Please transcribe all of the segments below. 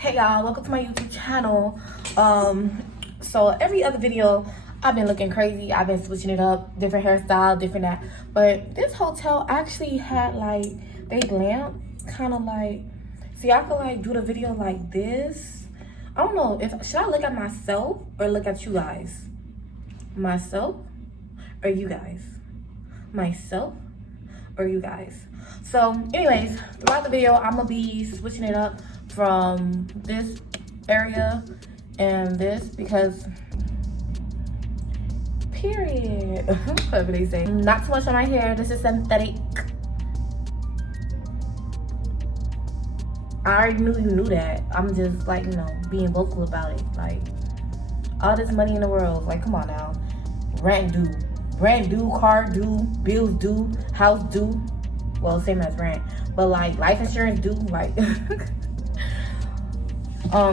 Hey y'all, welcome to my YouTube channel. So every other video I've been looking crazy. I've been switching it up, different hairstyle, different that. But this hotel actually had like they lamp kind of like, see, I could like do the video like this. I don't know if should I look at myself or look at you guys. Myself or you guys? Myself or you guys? So anyways, throughout the video I'm gonna be switching it up from this area and this because period. Whatever they say. Not too much on my hair. This is synthetic. I already knew you knew that. I'm just like, you know, being vocal about it. Like, all this money in the world, like, come on now. Rent due, car due, bills due, house due. Well, same as rent, but like life insurance due, like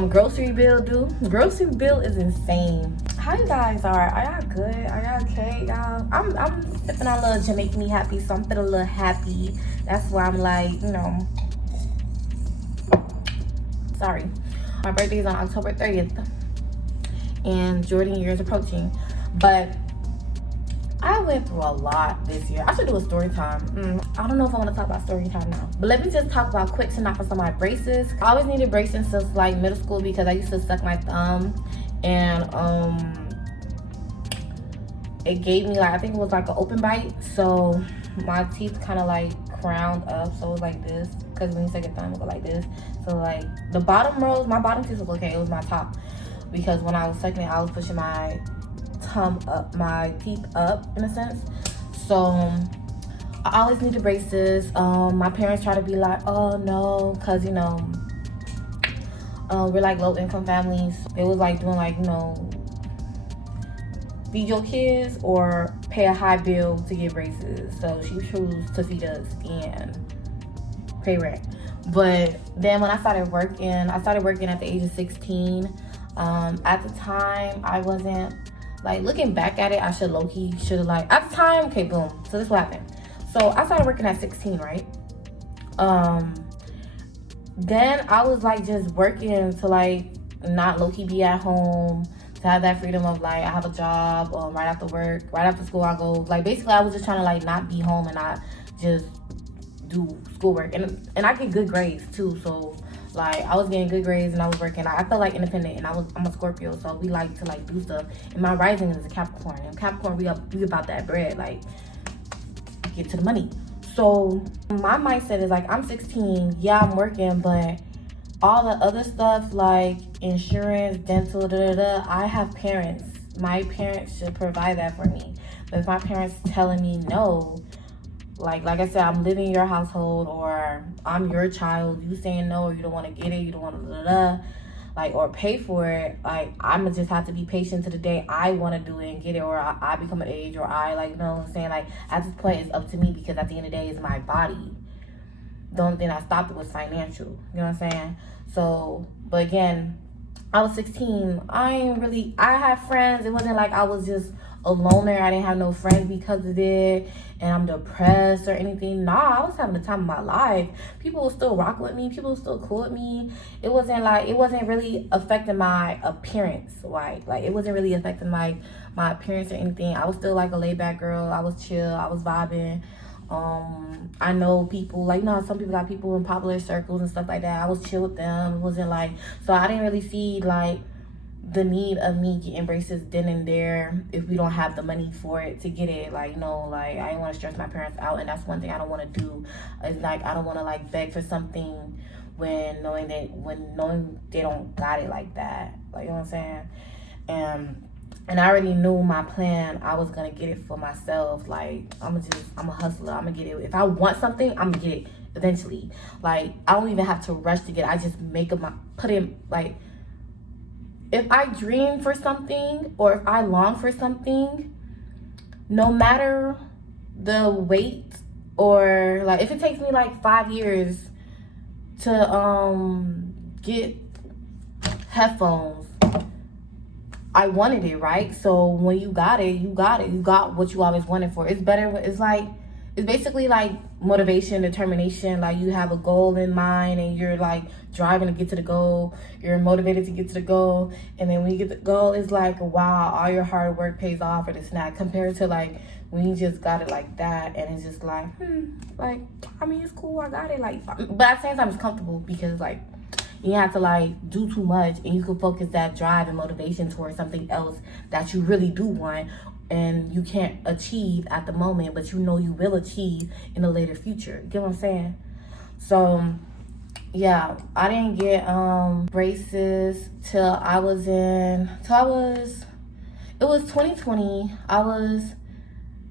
grocery bill due. Grocery bill is insane. How you guys are y'all good? Are y'all okay, y'all? I'm sipping on a little Jamaican me happy, so I'm feeling a little happy. That's why I'm like, you know, sorry. My birthday is on October 30th and Jordan year is approaching, but I went through a lot this year. I should do a story time. I don't know if I want to talk about story time now, but let me just talk about quick synopsis on my braces. I always needed braces since like middle school because I used to suck my thumb, and it gave me like, I think it was like an open bite, so my teeth kind of like crowned up, so it was like this, because when you suck your thumb it go like this. So like the bottom rows, my bottom teeth was okay, it was my top, because when I was sucking it I was pushing my my teeth up in a sense. So I always needed braces. My parents try to be like, oh no, because you know we're like low income families. It was like doing like, you know, feed your kids or pay a high bill to get braces. So she chose to feed us and pay rent. But then when I started working at the age of 16. At the time I wasn't, like, looking back at it, I should low-key should have, like, at the time, okay, boom. So this is what happened. So I started working at 16, right? Then I was like just working to like not low-key be at home, to have that freedom of like I have a job right after work, right after school I go. Like basically I was just trying to like not be home and not just do schoolwork. And I get good grades too, so like I was getting good grades and I was working. I felt like independent, and I'm a Scorpio, so we like to like do stuff. And my rising is a Capricorn. And Capricorn, we about that bread, like get to the money. So my mindset is like, I'm 16, yeah, I'm working, but all the other stuff like insurance, dental, I have parents. My parents should provide that for me. But if my parents telling me no, like I said, I'm living in your household, or I'm your child, you saying no, or you don't want to get it, you don't want to like, or pay for it, like I'ma just have to be patient to the day I want to do it and get it, or I become an age, or I like, you know what I'm saying, like at this point it's up to me, because at the end of the day it's my body. The only thing I stopped it was financial, you know what I'm saying? So, but again, I was 16. I had friends. It wasn't like I was just a loner. I didn't have no friends because of it, and I'm depressed or anything. Nah, I was having the time of my life. People were still rocking with me. People were still cool with me. It wasn't really affecting my appearance, right? Like it wasn't really affecting my appearance or anything. I was still like a laid back girl. I was chill. I was vibing. I know people, like, you know, some people got people in popular circles and stuff like that. I was chill with them. It wasn't like, so I didn't really see like the need of me getting braces then and there if we don't have the money for it to get it. Like, you know, like I didn't want to stress my parents out, and that's one thing I don't want to do. It's like I don't want to like beg for something when knowing they don't got it like that. Like, you know what I'm saying? And I already knew my plan. I was gonna get it for myself. Like I'm a hustler. I'm gonna get it. If I want something, I'm gonna get it eventually. Like I don't even have to rush to get it. I just put in, like, if I dream for something or if I long for something, no matter the wait, or like if it takes me like 5 years to get headphones, I wanted it, right? So when you got it, you got it. You got what you always wanted for. It's better. It's like it's basically like motivation, determination. Like you have a goal in mind and you're like driving to get to the goal. You're motivated to get to the goal. And then when you get the goal, it's like, wow, all your hard work pays off for this and that. Compared to like when you just got it like that and it's just like, like, I mean, it's cool, I got it. Like, but at the same time, it's comfortable because like, you have to like do too much and you can focus that drive and motivation towards something else that you really do want and you can't achieve at the moment, but you know you will achieve in the later future. You get what I'm saying? So yeah, I didn't get braces till it was 2020. I was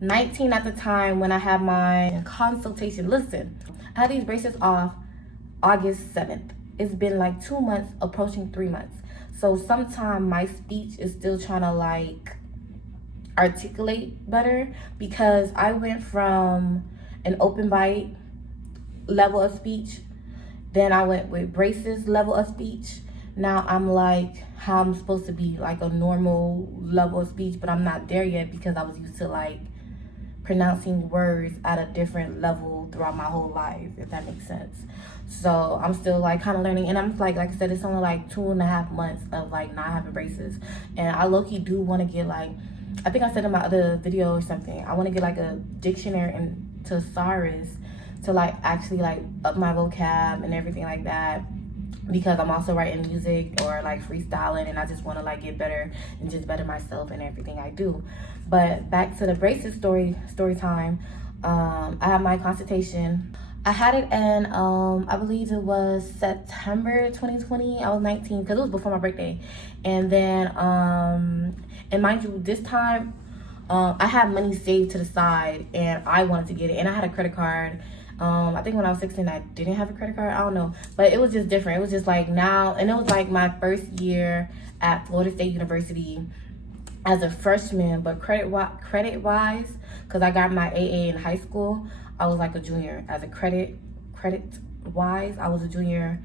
19 at the time when I had my consultation. Listen, I had these braces off August 7th. It's been like 2 months, approaching 3 months. So sometimes my speech is still trying to like articulate better because I went from an open bite level of speech, then I went with braces level of speech. Now I'm like how I'm supposed to be, like a normal level of speech, but I'm not there yet because I was used to like pronouncing words at a different level throughout my whole life, if that makes sense. So I'm still like kind of learning, and I'm like I said, it's only like 2.5 months of like not having braces, and I low-key do want to get like, I think I said in my other video or something, I want to get like a dictionary and thesaurus to like actually like up my vocab and everything like that, because I'm also writing music or like freestyling, and I just want to like get better and just better myself in everything I do. But back to the braces story time. I had my consultation. I had it in I believe it was September 2020. I was 19 because it was before my birthday. And then and mind you, this time I had money saved to the side and I wanted to get it, and I had a credit card. I think when I was 16 I didn't have a credit card, I don't know, but it was just different. It was just like now, and it was like my first year at Florida State University as a freshman, but credit wise, because I got my AA in high school, I was like a junior. As a credit wise, I was a junior.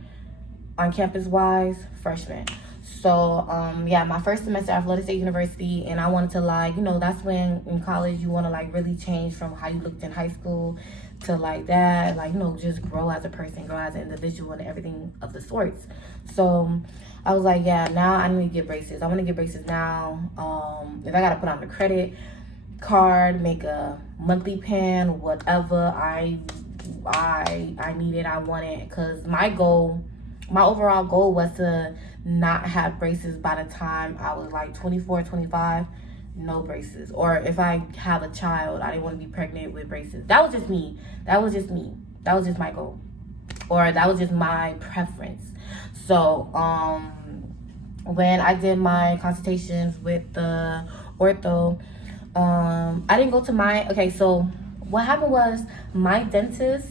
On campus wise, freshman. So yeah, my first semester at Florida State University, and I wanted to like, you know, that's when in college you want to like really change from how you looked in high school to like that, like, you know, just grow as a person, grow as an individual and everything of the sorts. So I was like, yeah, now I need to get braces. I want to get braces now. If I gotta put on the credit card, make a monthly plan, whatever I need it, I want it, because my overall goal was to not have braces by the time I was like 24, 25, no braces. Or if I have a child, I didn't want to be pregnant with braces. That was just me. That was just my goal. Or that was just my preference. So, when I did my consultations with the ortho, I didn't go to so what happened was my dentist,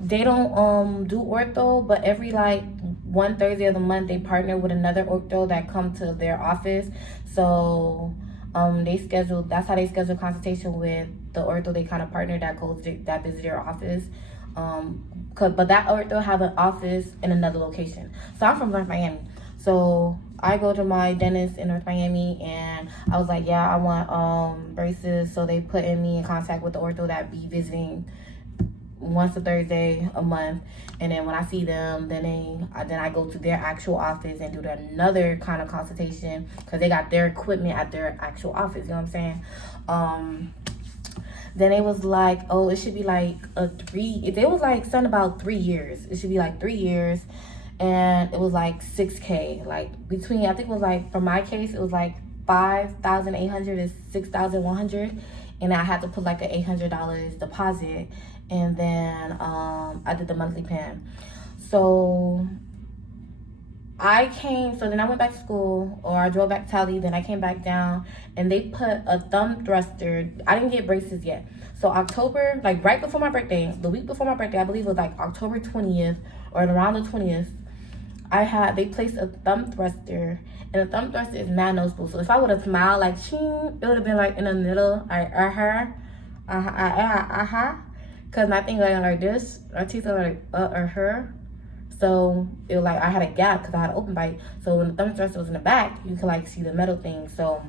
they don't do ortho, but every like one Thursday of the month they partner with another ortho that come to their office. So that's how they schedule consultation with the ortho they kind of partner that visit their office. But that ortho have an office in another location. So I'm from North Miami. So I go to my dentist in North Miami, and I was like, yeah, I want braces. So they put me in contact with the ortho that be visiting once a Thursday a month. And then when I see them, then I go to their actual office and do another kind of consultation, because they got their equipment at their actual office. You know what I'm saying? Then it was like, oh, it should be like they was like something about 3 years. It should be like 3 years. And it was like $6,000, like between, I think it was like, for my case, it was like $5,800 to $6,100, and I had to put like an $800 deposit, and then I did the monthly plan. So then I went back to school, or I drove back to Tally, then I came back down, and they put a thumb thruster. I didn't get braces yet. So October, like right before my birthday, the week before my birthday, I believe it was like October 20th or around the 20th, they placed a thumb thruster, and a thumb thruster is mad noticeable. So if I would have smiled like ching, it would have been like in the middle, because my thing like this, our teeth are like So it was like I had a gap because I had an open bite. So when the thumb thruster was in the back, you could like see the metal thing. So,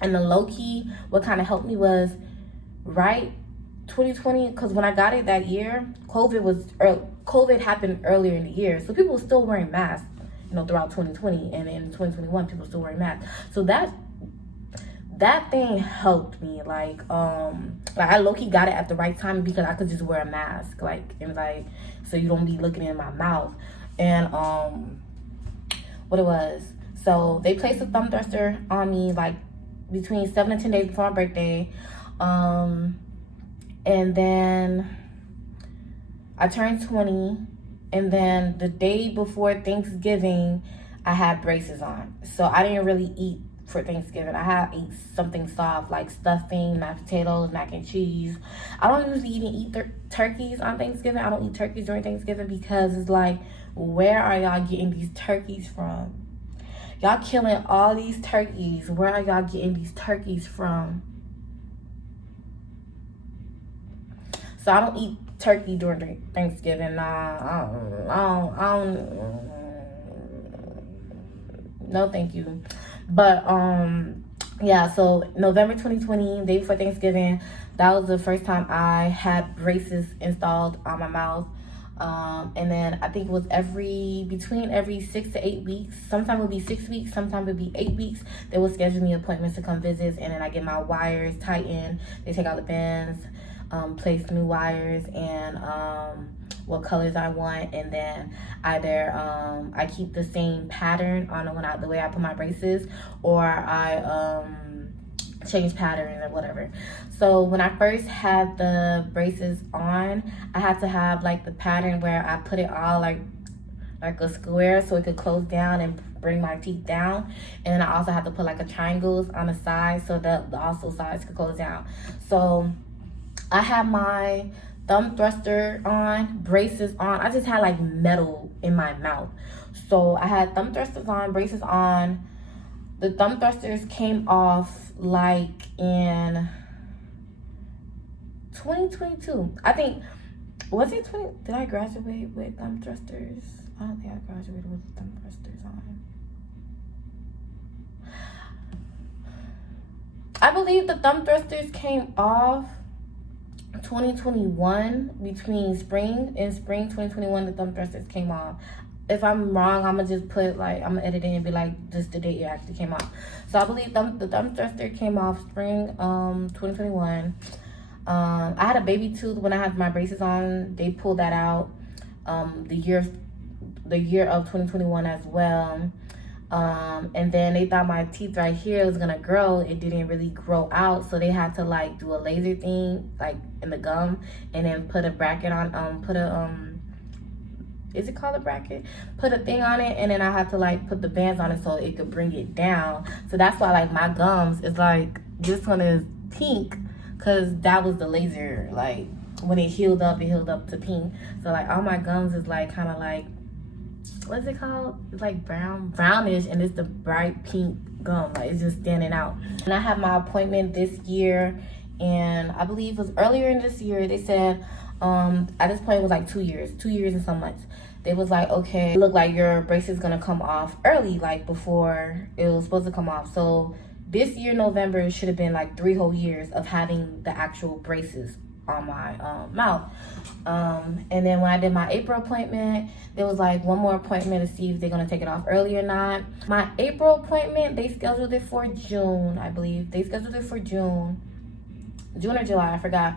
and the low key, what kind of helped me was right 2020, because when I got it that year, COVID happened earlier in the year, so people were still wearing masks, you know, throughout 2020, and in 2021 people were still wearing masks. So that thing helped me. Like I low-key got it at the right time because I could just wear a mask, like, and like, so you don't be looking in my mouth. And what it was, so they placed a thumb thruster on me like between 7 and 10 days before my birthday. And then I turned 20, and then the day before Thanksgiving, I had braces on. So I didn't really eat for Thanksgiving. I had eat something soft like stuffing, mashed potatoes, mac and cheese. I don't usually even eat turkeys on Thanksgiving. I don't eat turkeys during Thanksgiving because it's like, where are y'all getting these turkeys from? Y'all killing all these turkeys. Where are y'all getting these turkeys from? So I don't eat turkey during Thanksgiving. Nah, I don't. No, thank you. But yeah. So November 2020, day before Thanksgiving, that was the first time I had braces installed on my mouth. And then I think it was between every 6 to 8 weeks. Sometimes it would be 6 weeks, sometimes it would be 8 weeks. They would schedule me appointments to come visit, and then I get my wires tightened. They take out the bends, place new wires, and what colors I want, and then either I keep the same pattern on the way I put my braces, or I change pattern or whatever. So when I first had the braces on, I had to have like the pattern where I put it all like a square so it could close down and bring my teeth down. And then I also had to put like a triangles on the side so that the also sides could close down. So I had my thumb thruster on, braces on. I just had like metal in my mouth. So I had thumb thrusters on, braces on. The thumb thrusters came off like in 2022. I think, was it 20? Did I graduate with thumb thrusters? I don't think I graduated with thumb thrusters on. I believe the thumb thrusters came off 2021, between spring 2021, the thumb thrusters came off. If I'm wrong, I'm gonna just put like, I'm gonna edit it and be like, just the date it actually came off. So I believe the thumb thruster came off spring 2021. I had a baby tooth when I had my braces on. They pulled that out the year of 2021 as well. And then they thought my teeth right here was gonna grow. It didn't really grow out, so they had to like do a laser thing like in the gum, and then put a bracket on, is it called a bracket? Put a thing on it, and then I had to like put the bands on it so it could bring it down. So that's why like my gums is like, this one is pink, cause that was the laser. Like when it healed up to pink. So like all my gums is like kind of like, what's it called? It's like brownish, and it's the bright pink gum. Like it's just standing out. And I had my appointment this year, and I believe it was earlier in this year. They said at this point it was like 2 years and some months. They was like, okay, look like your brace is gonna come off early, like before it was supposed to come off. So this year November should have been like 3 whole years of having the actual braces on my mouth. And then when I did my April appointment, there was like one more appointment to see if they're gonna take it off early or not. My April appointment, they scheduled it for June, I believe. They scheduled it for June or July, I forgot.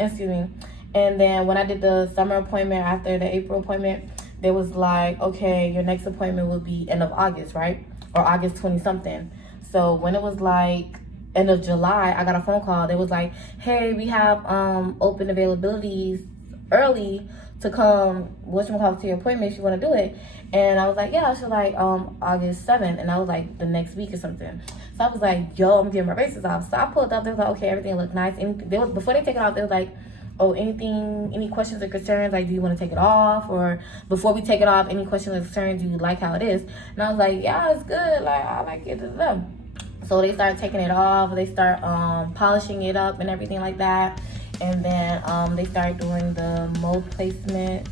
Excuse me. And then when I did the summer appointment after the April appointment, they was like, okay, your next appointment will be end of August, right? Or August 20 something. So when it was like end of July, I got a phone call. They was like, hey, we have open availabilities early to come, whatchamacallit, to your appointment if you want to do it. And I was like, yeah. She was like, August 7th. And I was like, the next week or something. So I was like, yo, I'm getting my braces off. So I pulled up. They was like, okay, everything looked nice. And before they take it off, they was like, oh, any questions or concerns? Like, do you want to take it off? Or before we take it off, any questions or concerns? Do you like how it is? And I was like, yeah, it's good. Like, I like it. So they started taking it off. They start polishing it up and everything like that. And then they started doing the mold placement.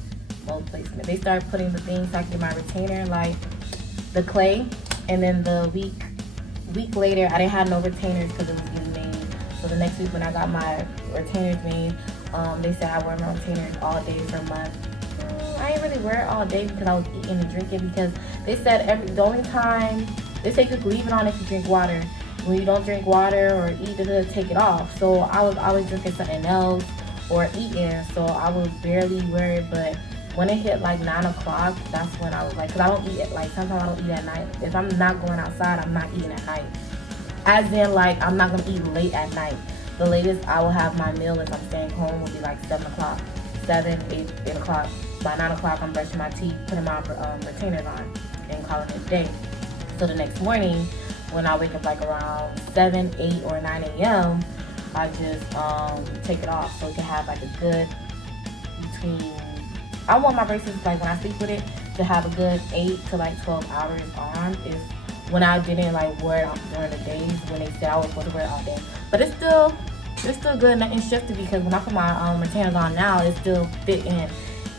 They started putting the things so I could get my retainer, like the clay. And then the week later, I didn't have no retainers because it was getting made. So the next week when I got my retainers made, they said I wear my retainers all day for a month. I didn't really wear it all day because I was eating and drinking, because they said the only time, they say you can leave it on if you drink water. When you don't drink water or eat, take it off. So I was always drinking something else or eating, so I would barely wear it. But when it hit like 9 o'clock, that's when I was like, because I don't eat it, like sometimes I don't eat at night. If I'm not going outside, I'm not eating at night. As in, like, I'm not gonna eat late at night. The latest I will have my meal if I'm staying home will be like 7 o'clock, 7, 8 o'clock. By 9 o'clock, I'm brushing my teeth, putting my retainers on, and calling it a day. So the next morning, when I wake up like around 7, 8, or 9 a.m., I just take it off so it can have like a good between. I want my braces, like when I sleep with it, to have a good 8 to like 12 hours on. If when I didn't like wear it during the days when they said I was supposed to wear it all day, but it's still good. Nothing shifted, because when I put my retainers on now, it still fit in.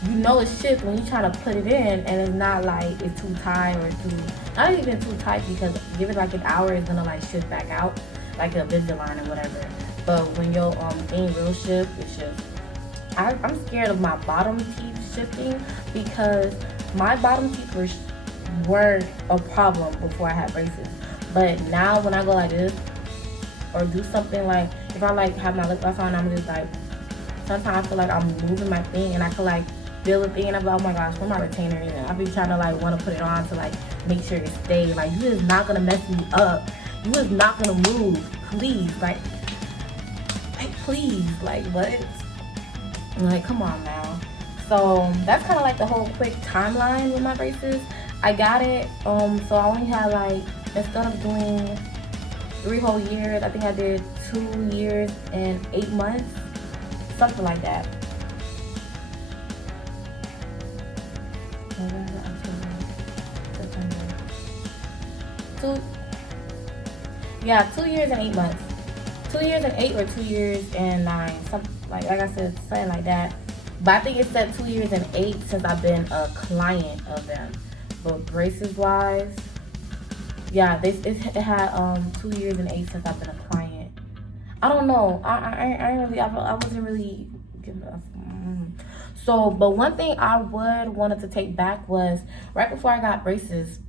You know it's shift when you try to put it in and it's not like it's too tight or not even too tight, because give it like an hour, it's gonna like shift back out like a Invisalign or whatever. But when your thing real shift, it shifts. I'm scared of my bottom teeth shifting, because my bottom teeth were a problem before I had braces. But now when I go like this or do something, like if I like have my lip gloss on, I'm just like, sometimes I feel like I'm moving my thing and I could like feel the thing, and I'm like, oh my gosh, where my retainer in? I be trying to like want to put it on to like make sure it stays. Like, you is not gonna mess me up. You is not gonna move. Please, like please, like what? Like, come on now. So that's kind of like the whole quick timeline with my braces. I got it. So I only had like, instead of doing 3 whole years, I think I did 2 years and 8 months, something like that. November, October, September. 2 years and 8 months. 2 years and 8 or 2 years and 9, something like I said, something like that. But I think it said 2 years and 8 since I've been a client of them. But braces wise, yeah, it had 2 years and 8 since I've been a client. I don't know. I wasn't really giving a. So, but one thing I wanted to take back was right before I got braces,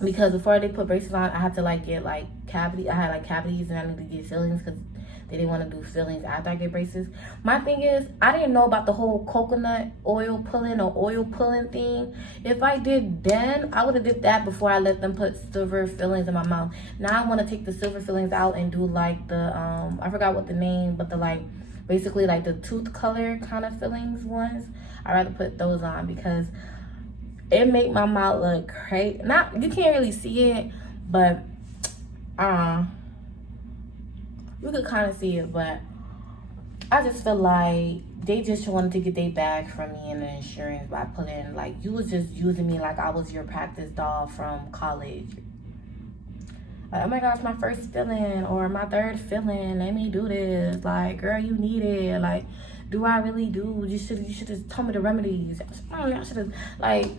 because before they put braces on, I had to like get like cavity. I had like cavities and I needed to get fillings because they didn't want to do fillings after I get braces. My thing is, I didn't know about the whole coconut oil pulling or oil pulling thing. If I did then, I would have did that before I let them put silver fillings in my mouth. Now I want to take the silver fillings out and do like the I forgot what the name, but the like basically like the tooth color kind of fillings ones. I'd rather put those on because it make my mouth look crazy. Not, you can't really see it, but you could kind of see it. But I just feel like they just wanted to get their bag from me in the insurance by putting like, you was just using me like I was your practice doll from college. Like, oh my gosh, my first filling or my third filling, let me do this. Like, girl, you need it. Like, do I really do? You should have told me the remedies. I should have, like,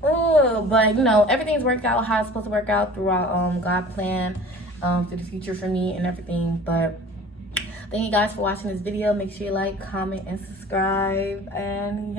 but you know, everything's worked out how it's supposed to work out throughout God plan for the future for me and everything. But thank you guys for watching this video. Make sure you like, comment, and subscribe. And